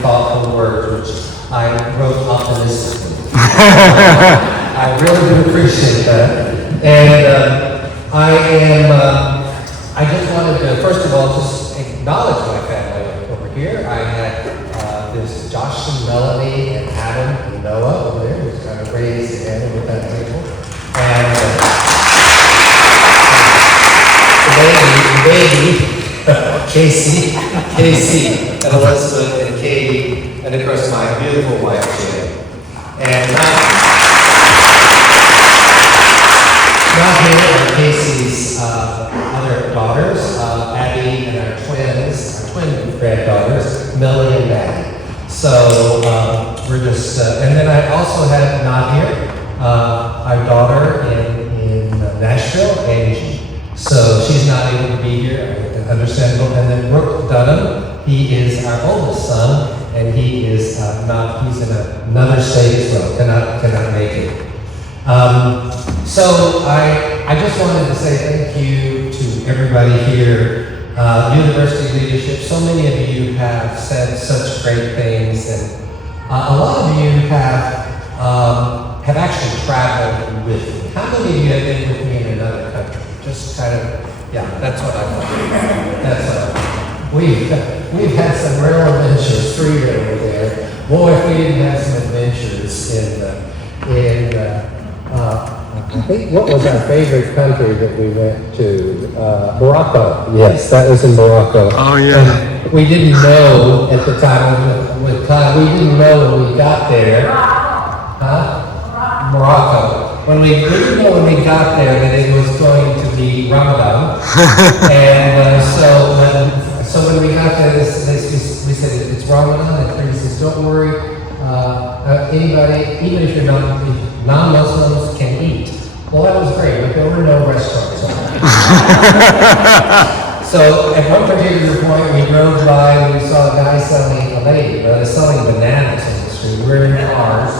thoughtful words, which I wrote optimistically. I really do appreciate that. And I just wanted to, first of all, just acknowledge my family over here. I had this Josh and Melanie and Adam and Noah over there, who's kind of raised the hand with that table. And the baby, Casey, and Elizabeth, and Katie, and of course my beautiful wife, Jen. And not here are Casey's other daughters, Abby and our twin granddaughters, Millie and Maddie. So we're just, and then I also have not here, our daughter in Nashville, Angie. So she's not able to be here, understandable. And then Brooke Dunham, he is our oldest son, and he is he's in another state as well, cannot make it. So I just wanted to say thank you to everybody here, university leadership. So many of you have said such great things, and a lot of you have actually traveled with me. How many of you have been with me in another country? Just kind of, yeah, that's what I thought. That's we've had some real adventures, 3 over there. Boy, if we didn't have some adventures I think, what was our favorite country that we went to? Morocco. Yes, that was in Morocco. Oh, yeah. And we didn't know at the time, with Kyle, we didn't know when we got there. Morocco. We didn't know when we got there that it was going to be Ramadan. And so when we got there, we said, it's Ramadan, and he says, don't worry, anybody, even if you're not, non-Muslims can eat. Well, that was great, but there were no restaurants. So at one particular point, we drove by and we saw a guy selling bananas in the street. We were in cars,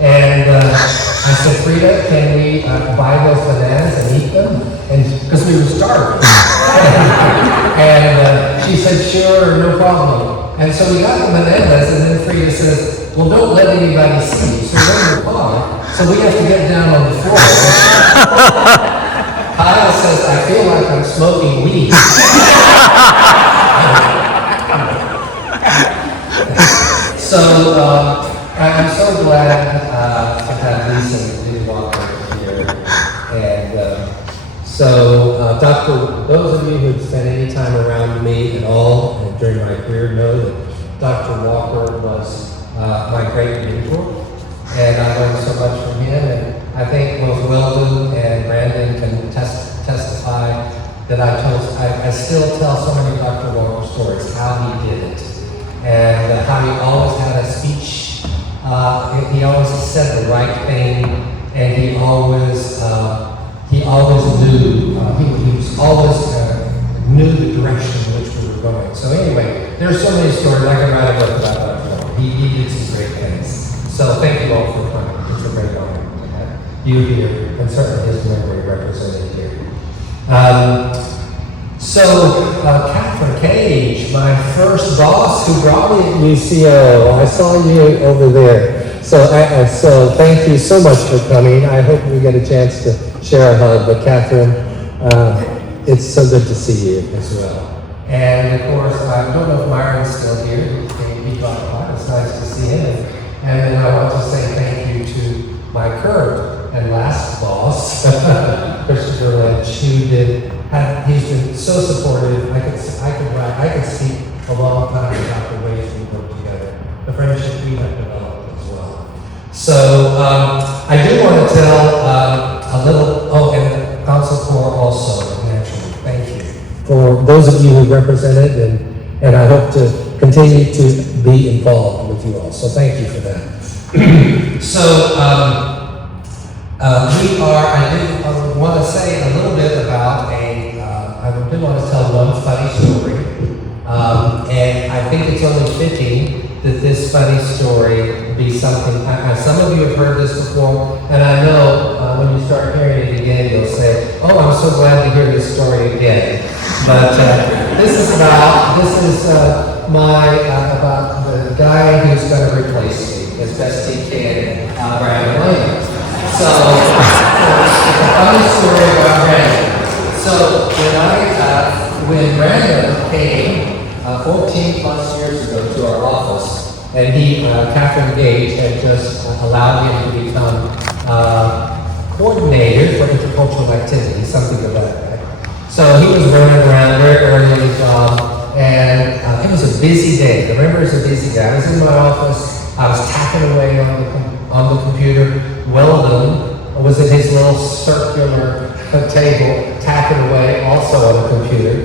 and I said, Frida, can we buy those bananas and eat them? And because we were starving. And she said, sure, no problem. And so we got the bananas, and then Frida says, well, don't let anybody see. So we're in the car. So we have to get down on the floor. Kyle says, I feel like I'm smoking weed. So I'm so glad to have Lisa and Lee Walker here. And those of you who've spent any time around me at all during my career know that Dr. Walker was my great mentor. And I learned so much from him, and I think both Weldon and Brandon can testify that I still tell so many Dr. Walker stories, how he did it, and how he always had a speech, he always said the right thing, and he always knew the direction in which we were going. So anyway, there's so many stories, I can write a book about Dr. Walker. He did some great things. So thank you all for coming. It's a great honor to have you here, and certainly his memory represented here. Catherine Cage, my first boss who brought me to UCO. I saw you over there. So thank you so much for coming. I hope we get a chance to share a hug. But Catherine, it's so good to see you as well. And of course, I don't know if Myron's still here. He dropped by. It's nice to see him. And then I want to say thank you to my current and last boss, Christopher Lynch, he's been so supportive. I could speak a long time about the ways we work together, the friendship we have developed as well. So I do want to tell a little, and Council Corps also, naturally, thank you. For those of you who represented, and I hope to continue to be involved with you all. So thank you for that. I want to say a little bit about I did want to tell one funny story. And I think it's only fitting that this funny story be something, some of you have heard this before, and I know when you start hearing it again, you'll say, oh, I'm so glad to hear this story again. But this is about the guy who's going to replace me as best he can, Brandon Williams. So, it's a funny story about Brandon. So, when Brandon came 14 plus years ago to our office, and Catherine Gage had just allowed him to become coordinator for intercultural activities, something of that effect. So he was running around very early in the job, and it was a busy day. Remember, it was a busy day. I was in my office, I was tapping away on the computer. Weldon was at his little circular table, tapping away also on the computer.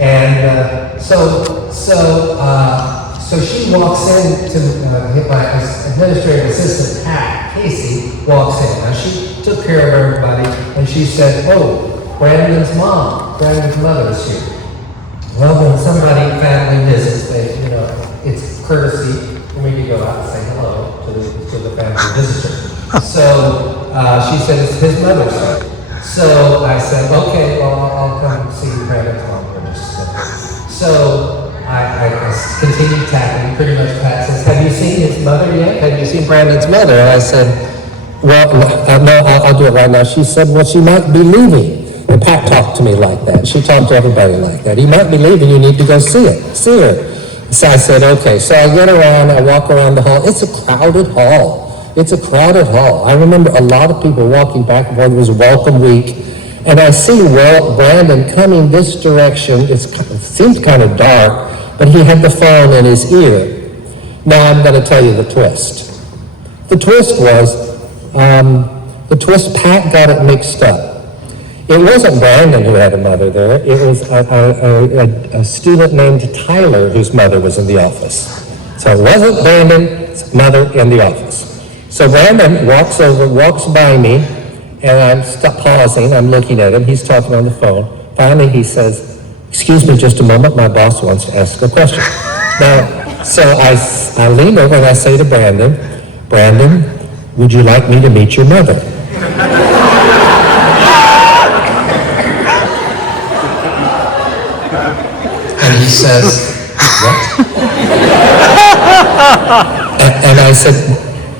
And so she walks in to my administrative assistant, Pat Casey, walks in. Now she took care of everybody, and she said, "Oh, Brandon's mother is here." Well, when somebody family visits, it's courtesy for me to go out and say hello to the family visitor. So she said, "It's his mother's here." So I said, "Okay, well, I'll come see Brandon's mom for just a second." So I continued tapping. Pretty much Pat says, "Have you seen his mother yet? Have you seen Brandon's mother?" And I said, "Well, no, I'll do it right now." She said, "Well, she might be leaving." And Pat talked to me like that. She talked to everybody like that. "He might be leaving. You need to go see her." So I said, "Okay." So I get around. I walk around the hall. It's a crowded hall. I remember a lot of people walking back and forth. It was a welcome week. And I see Brandon coming this direction. It seems kind of dark, but he had the phone in his ear. Now I'm going to tell you the twist. The twist was, Pat got it mixed up. It wasn't Brandon who had a mother there. It was a student named Tyler whose mother was in the office. So it wasn't Brandon's mother in the office. So Brandon walks by me, and I'm pausing. I'm looking at him. He's talking on the phone. Finally, he says, "Excuse me just a moment. My boss wants to ask a question." Now, so I lean over and I say to Brandon, "Brandon, would you like me to meet your mother?" And he says, "What?" And I said,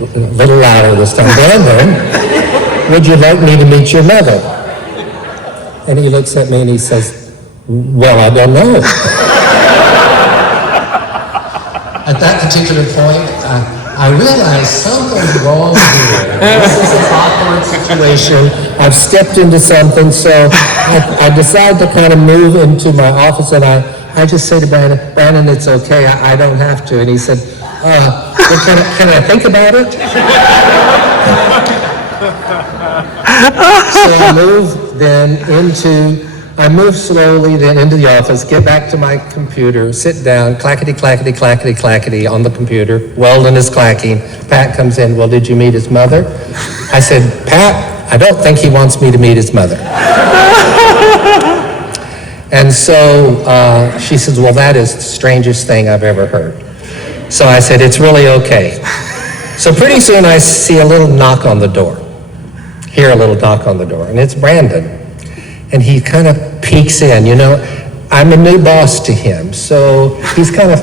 a little louder this time, "Brandon, would you like me to meet your mother?" And he looks at me and he says, "Well, I don't know." At that particular point, I realized something's wrong here. This is an awkward situation. I've stepped into something, so I decided to kind of move into my office, and I just say to Brandon, "It's okay, I don't have to." And he said, well, can I think about it? So I move slowly then into the office, get back to my computer, sit down, clackety, clackety, clackety, clackety on the computer. Weldon is clacking. Pat comes in. "Well, did you meet his mother?" I said, "Pat, I don't think he wants me to meet his mother." And so she says, "Well, that is the strangest thing I've ever heard." So I said, "It's really okay." So pretty soon I see a little knock on the door. Hear a little knock on the door, and it's Brandon. And he kind of peeks in. I'm a new boss to him, so he's kind of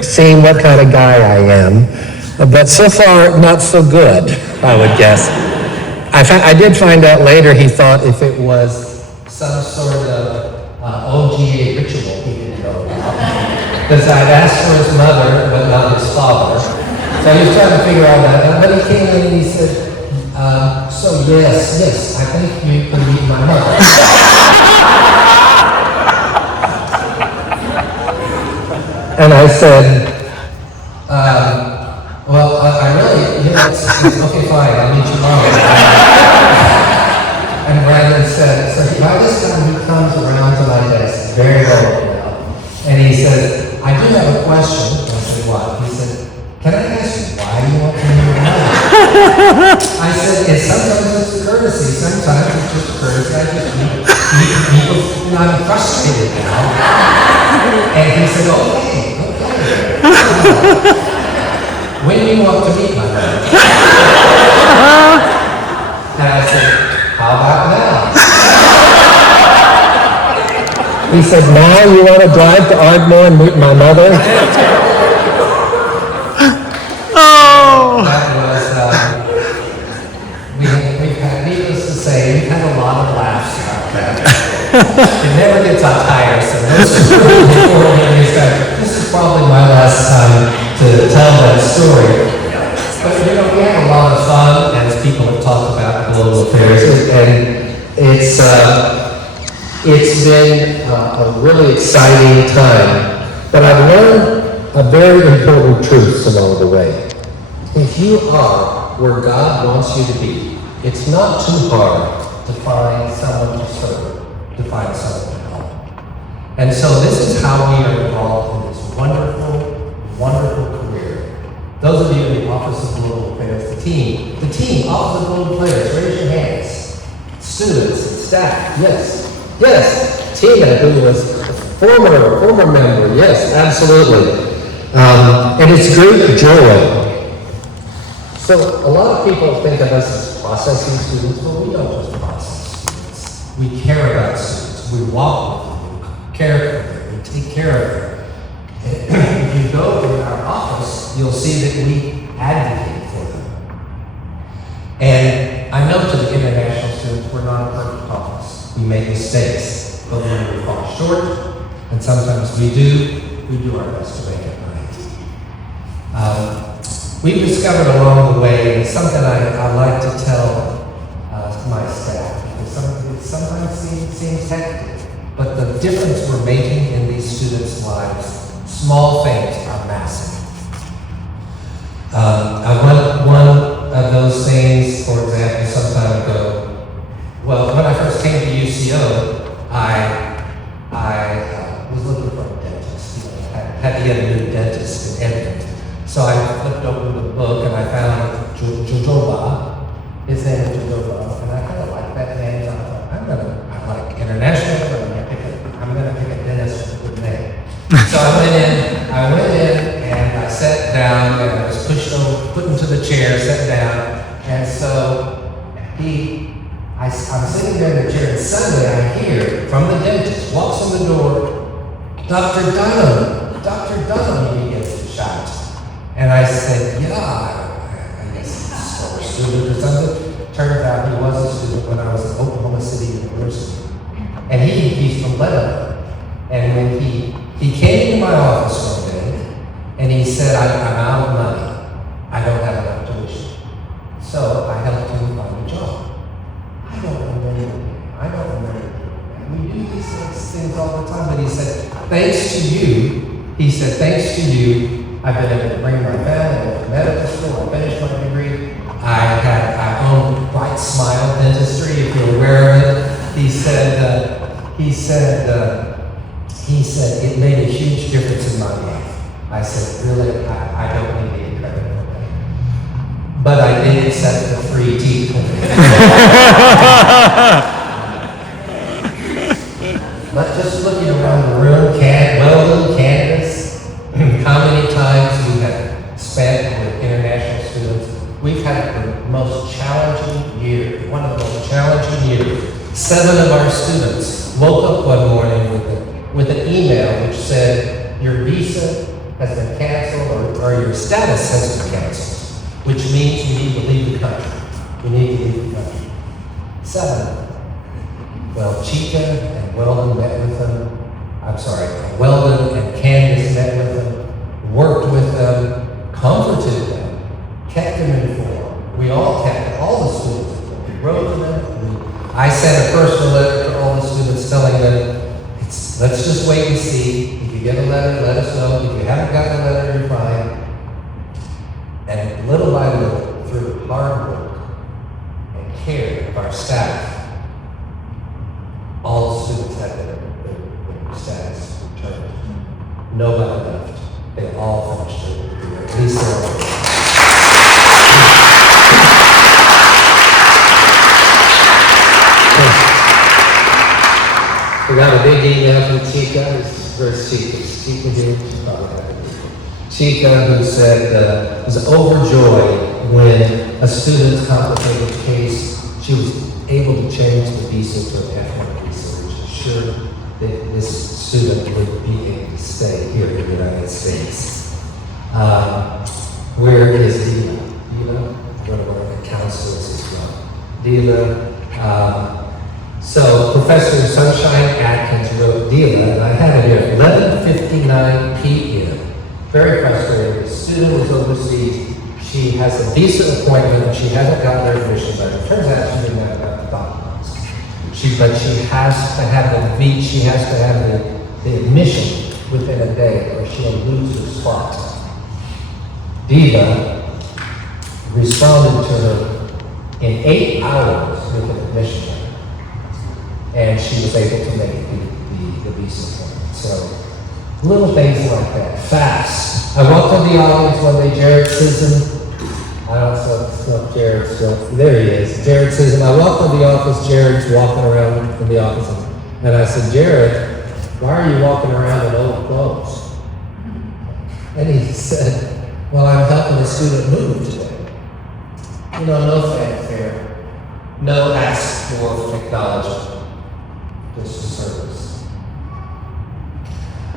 seeing what kind of guy I am. But so far, not so good, I would guess. I did find out later he thought if it was some sort of OGA ritual he didn't know about. Because I'd asked for his mother, but not his father. So he was trying to figure all that out. But he came in and he said, "So yes, I think you can meet my mother." And I said, "Well, I really, it's okay, fine, I'll meet your mom." And Brandon said, so by this time he comes around to my desk, very low now, and he said, "I do have a question." I said, "What?" He said, "Can I ask you why you want to meet your mother?" I said, sometimes it's courtesy, sometimes it's just courtesy. I just meet people, I'm frustrated now. And he said, okay. When you want to meet my mother? And I said, how about now? He said, now you want to drive to Ardmore and meet my mother? It never gets tiresome. This is probably my last time to tell that story. But we had a lot of fun as people have talked about global affairs, and it's been a really exciting time. But I've learned a very important truth along the way. If you are where God wants you to be, it's not too hard to find someone to serve, to find someone to help. And so this is how we are involved in this wonderful, wonderful career. Those of you in the Office of Global Affairs, the team, Office of Global Affairs, raise your hands. Students and staff, yes. Tina, who was a former member, yes, absolutely. And it's great joy. So a lot of people think of us as processing students, but we don't just process students. We care about students. We walk with them, we care for them, we take care of them. If you go in our office, you'll see that we advocate for them. And I know to the international students, we're not a perfect office. We make mistakes, but when we fall short, and sometimes we do our best to make it right. We've discovered along the way, and something I like to tell my staff, because it sometimes seems hectic, but the difference we're making in these students' lives, small things are massive. One of those things, for example, some time ago, well, when I first came to UCO, I was looking for a dentist. Had to get a new dentist in Edmonton. So I flipped open the book and I found Jojoba. His name is Jojoba, and I kind of like that name. So I like international, but I'm gonna pick a dentist with a good name. So I went in and I sat down and I was put into the chair, sat down, and so I'm sitting there in the chair, and suddenly I hear from the dentist, walks in the door, Dr. Dunham, he begins to shout. And I said, I guess he's a student or something. Turns out he was a student when I was at Oklahoma City University. And he's from Lebanon. And when he came to my office one day, and he said, I'm out of money. I don't have enough tuition. So I helped him find a job. I don't remember. We do these things all the time. But he said, thanks to you, I've been able to bring my family to medical school. I finished my degree. I own Bright Smile Dentistry, if you're aware of it. He said it made a huge difference in my life. I said, really, I don't need any credit for that. But I did accept the free teeth. But just looking around the room, Weldon, Candace, how many times we have spent with international students. We've had the most challenging year, one of the most challenging years. 7 of our students woke up one morning with an email which said, your visa has been canceled or your status has been canceled, which means you need to leave the country. 7. Well, Chica and Weldon met with them. Weldon and Candace met with them, worked with them, comforted them, kept them informed. We all kept the students informed. We wrote to them. I sent a personal letter to all the students telling them, let's just wait and see. If you get a letter, let us know. If you haven't gotten a letter, you're fine. And little by little, through hard work and care of our staff, all the students had their status returned. Nobody left. They all finished their degree. At least they're all. We got a big email from Chica. Where's Chica? Chica here? Chica, who said, was overjoyed when a student's complicated case, she was able to change the visa to an F1 visa, which ensured that this student would be able to stay here in the United States. Where is Dina? One of our counselors as well. Dina. So Professor Sunshine frustrated. The student is overseas. She has a visa appointment and she hasn't gotten her admission letter. Turns out she didn't have enough documents. But she has to have she has to have the admission within a day or she'll lose her spot. Diva responded to her in 8 hours with an admission letter. And she was able to make the visa appointment. So little things like that. Fast. I walked in the audience one day, Jared Sisson. I don't know if Jared's still, there he is. Jared Sisson. I walked in the office, Jared's walking around in the office. And I said, Jared, why are you walking around in old clothes? And he said, well, I'm helping a student move today. You know, no fanfare, no ask for technology, just service.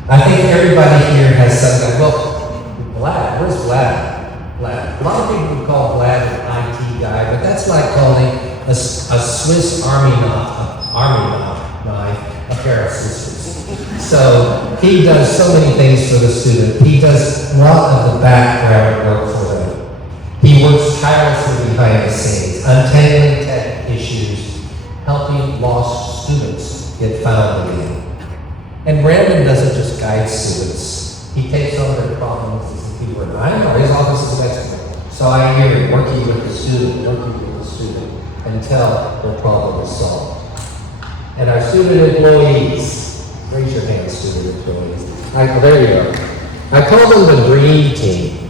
I think everybody here has something. Well, Vlad, where's Vlad? Vlad. A lot of people would call Vlad an IT guy, but that's like calling a Swiss Army knife a pair of scissors. So he does so many things for the student. He does a lot of the background work for them. He works tirelessly behind the scenes, untangling tech issues, helping lost students get found again. And Brandon doesn't just guide students. He takes on their problems as if he were. I know, his office is excellent. So I hear him working with the student until their problem is solved. And our student employees, raise your hand, student employees. There you go. I call them the Green Team.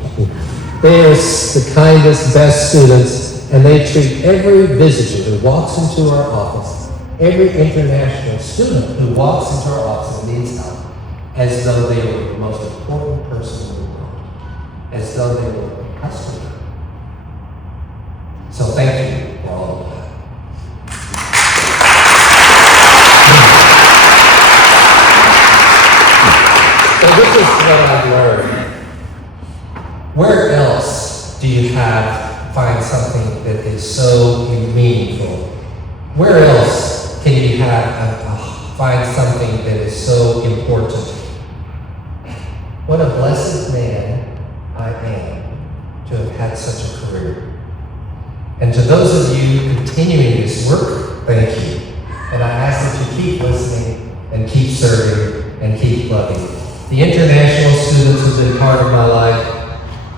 They are the kindest, best students, and they treat every visitor who walks into our office, every international student who walks into our office and needs help, as though they were the most important person in the world, as though they were a customer. So thank you for all of that. So this is what I've learned. Where else do you find something that is so meaningful? Where else can you find something that is so important? What a blessed man I am to have had such a career. And to those of you continuing this work, thank you. And I ask that you keep listening and keep serving and keep loving. The international students who've been part of my life,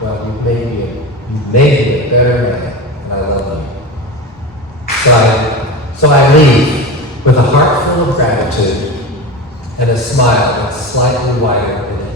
well, you've made me a better man, and I love you. So I leave with a heart full of gratitude and a smile that's slightly wider than